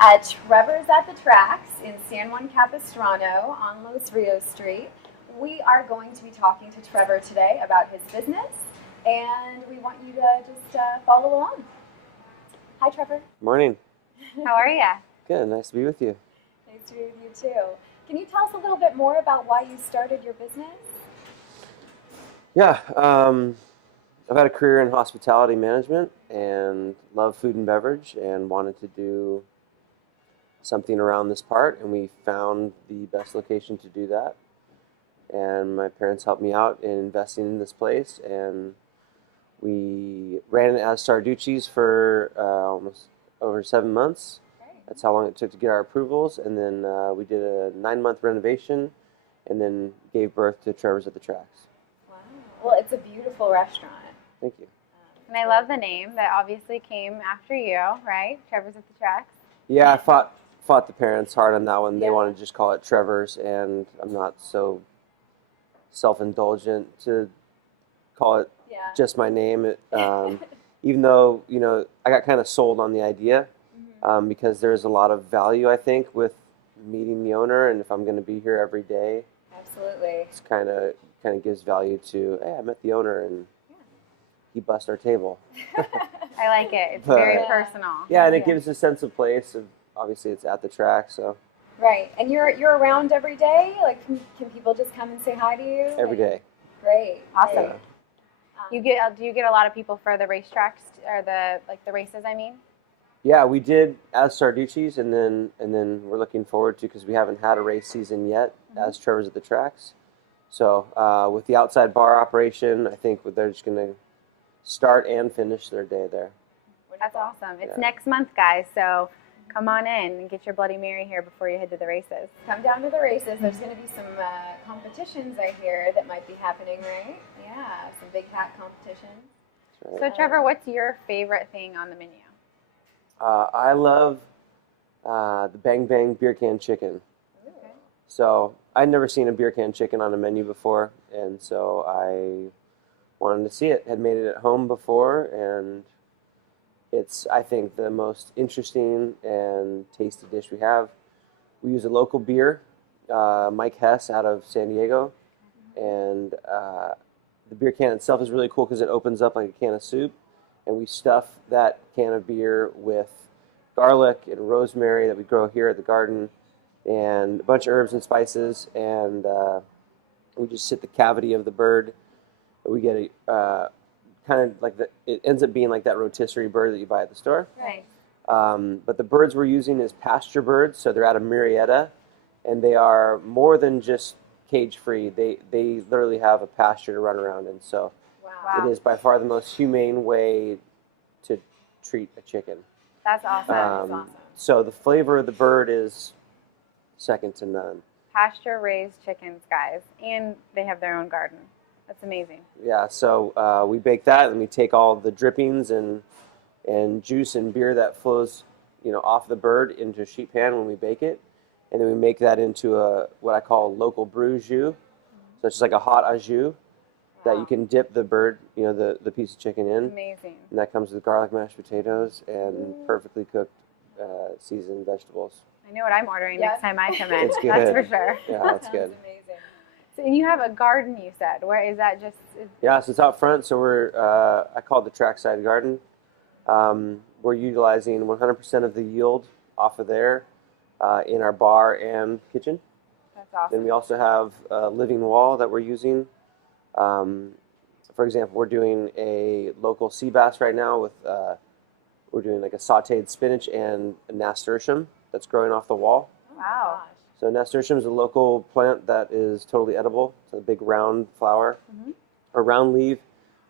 at Trevor's at the Tracks in San Juan Capistrano on Los Rios Street. We are going to be talking to Trevor today about his business, and we want you to just follow along. Hi, Trevor. Morning. How are you? Good. Nice to be with you. Nice to be with you, too. Can you tell us a little bit more about why you started your business? Yeah. I've had a career in hospitality management and love food and beverage and wanted to do something around this part, and we found the best location to do that. And my parents helped me out in investing in this place, and we ran it as Sarducci's for almost over 7 months. That's how long it took to get our approvals, and then we did a 9-month renovation and then gave birth to Trevor's at the Tracks. Wow. Well, it's a beautiful restaurant. Thank you. And I love the name. That obviously came after you, right? Trevor's at the Tracks. Yeah, I fought the parents hard on that one. They wanted to just call it Trevor's, and I'm not so self-indulgent to call it just my name. Even though, I got kind of sold on the idea because there's a lot of value, I think, with meeting the owner, and if I'm going to be here every day, absolutely, it's kind of gives value to, hey, I met the owner and he bust our table. I like it. It's very personal. Yeah, and it gives a sense of place. Obviously, it's at the track, so. Right, and you're around every day. Like, can people just come and say hi to you? Every day. Great, awesome. Yeah. Do you get a lot of people for the racetracks or the races? I mean. Yeah, we did as Sarducci's, and then we're looking forward to, because we haven't had a race season yet as Trevor's at the Tracks. So with the outside bar operation, I think they're just going to start and finish their day there. That's awesome. It's next month, guys, so come on in and get your Bloody Mary here before you head to the races. Come down to the races. There's going to be some competitions, I hear, that might be happening, right? Yeah, some big hat competitions. Right. So, Trevor, what's your favorite thing on the menu? I love the Bang Bang beer can chicken. Okay. So I'd never seen a beer can chicken on a menu before, and so I wanted to see it. Had made it at home before, and it's, I think, the most interesting and tasty dish we have. We use a local beer, Mike Hess out of San Diego, and the beer can itself is really cool because it opens up like a can of soup, and we stuff that can of beer with garlic and rosemary that we grow here at the garden, and a bunch of herbs and spices, and we just sit the cavity of the bird. We get a kind of like it ends up being like that rotisserie bird that you buy at the store. Right. But the birds we're using is pasture birds, so they're out of Marietta, and they are more than just cage-free. They literally have a pasture to run around in, so it is by far the most humane way to treat a chicken. That's awesome. That's awesome. So the flavor of the bird is second to none. Pasture-raised chickens, guys, and they have their own garden. That's amazing. Yeah, so we bake that, and we take all the drippings and juice and beer that flows, off the bird into a sheet pan when we bake it, and then we make that into what I call local brew jus. So it's just like a hot au jus that you can dip the bird, the piece of chicken in. Amazing. And that comes with garlic mashed potatoes and perfectly cooked seasoned vegetables. I know what I'm ordering next time I come in. It's good. That's for sure. Yeah, that's good. Amazing. So, and you have a garden, you said. Where is that? Just Yeah, so it's out front. So we're I call it the trackside garden. We're utilizing 100% of the yield off of there in our bar and kitchen. That's awesome. Then we also have a living wall that we're using. For example, we're doing a local sea bass right now with we're doing like a sautéed spinach and a nasturtium that's growing off the wall. Wow. So nasturtium is a local plant that is totally edible. It's a big round flower, or round leaf,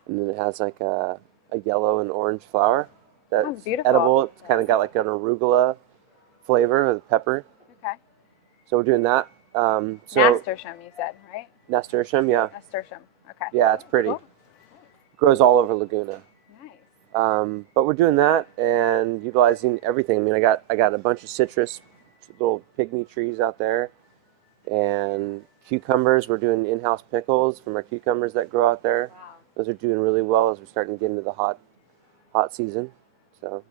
and then it has like a yellow and orange flower that's beautiful. edible. It's kind of got like an arugula flavor with pepper. Okay. So we're doing that. Nasturtium, you said, right? Nasturtium, yeah. Nasturtium. Okay. Yeah, it's pretty. Cool. Grows all over Laguna. Nice. But we're doing that and utilizing everything. I mean, I got a bunch of citrus, little pygmy trees out there, and cucumbers. We're doing in-house pickles from our cucumbers that grow out there. Wow. Those are doing really well as we're starting to get into the hot season. So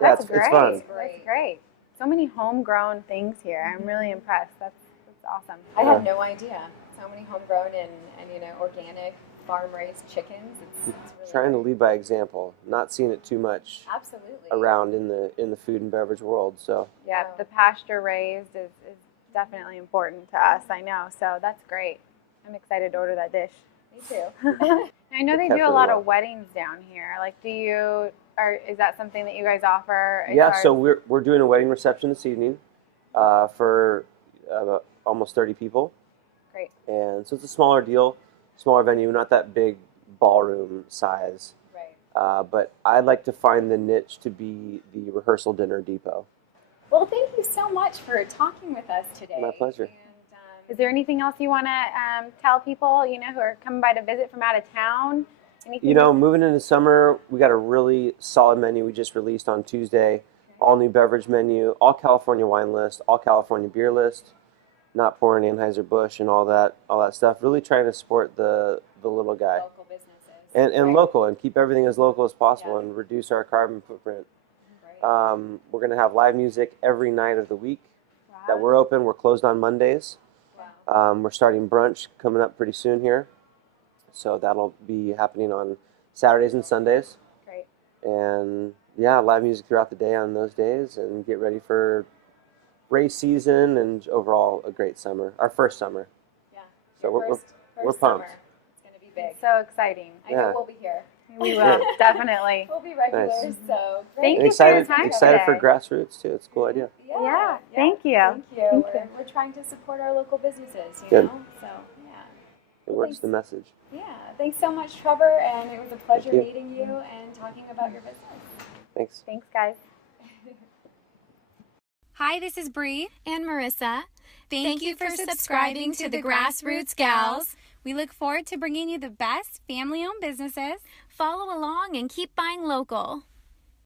Well, yeah, it's fun. That's great. So many homegrown things here. I'm really impressed. That's awesome. I had no idea. So many homegrown and organic farm-raised chickens. It's really Trying to lead by example, not seeing it too much absolutely around in the food and beverage world. So yeah, the pasture raised is definitely important to us. I know. So that's great. I'm excited to order that dish. Me too. I know they do a lot of weddings down here. Like, is that something that you guys offer? Yeah, so we're doing a wedding reception this evening for almost 30 people. Great. And so it's a smaller deal, smaller venue, not that big ballroom size. Right. But I'd like to find the niche to be the rehearsal dinner depot. Well, thank you so much for talking with us today. My pleasure. And, is there anything else you want to tell people, who are coming by to visit from out of town? Anything moving into summer, we got a really solid menu we just released on Tuesday. All new beverage menu, all California wine list, all California beer list, not pouring Anheuser-Busch and all that stuff. Really trying to support the little guy. local businesses. And right. local, and keep everything as local as possible and reduce our carbon footprint. Right. We're going to have live music every night of the week that Wow. we're open. We're closed on Mondays. Wow. We're starting brunch coming up pretty soon here. So that'll be happening on Saturdays and Sundays. Great. And yeah, live music throughout the day on those days, and get ready for race season and overall a great summer. Our first summer. Yeah. So Your we're first pumped. Summer. It's going to be big. So exciting. I know we'll be here. We will, definitely. We'll be regulars. Nice. So Thank And you for your excited, time excited for today. Grassroots too. It's a cool idea. Yeah, thank you. Thank you. Thank you. We're trying to support our local businesses, Good. know. So yeah. It works the message. Yeah. Thanks so much, Trevor, and it was a pleasure you. meeting you and talking about your business. Thanks. Thanks, guys. Hi, this is Bree. And Marissa, Thank you for subscribing to the Grassroots Gals. We look forward to bringing you the best family-owned businesses. follow along and keep buying local.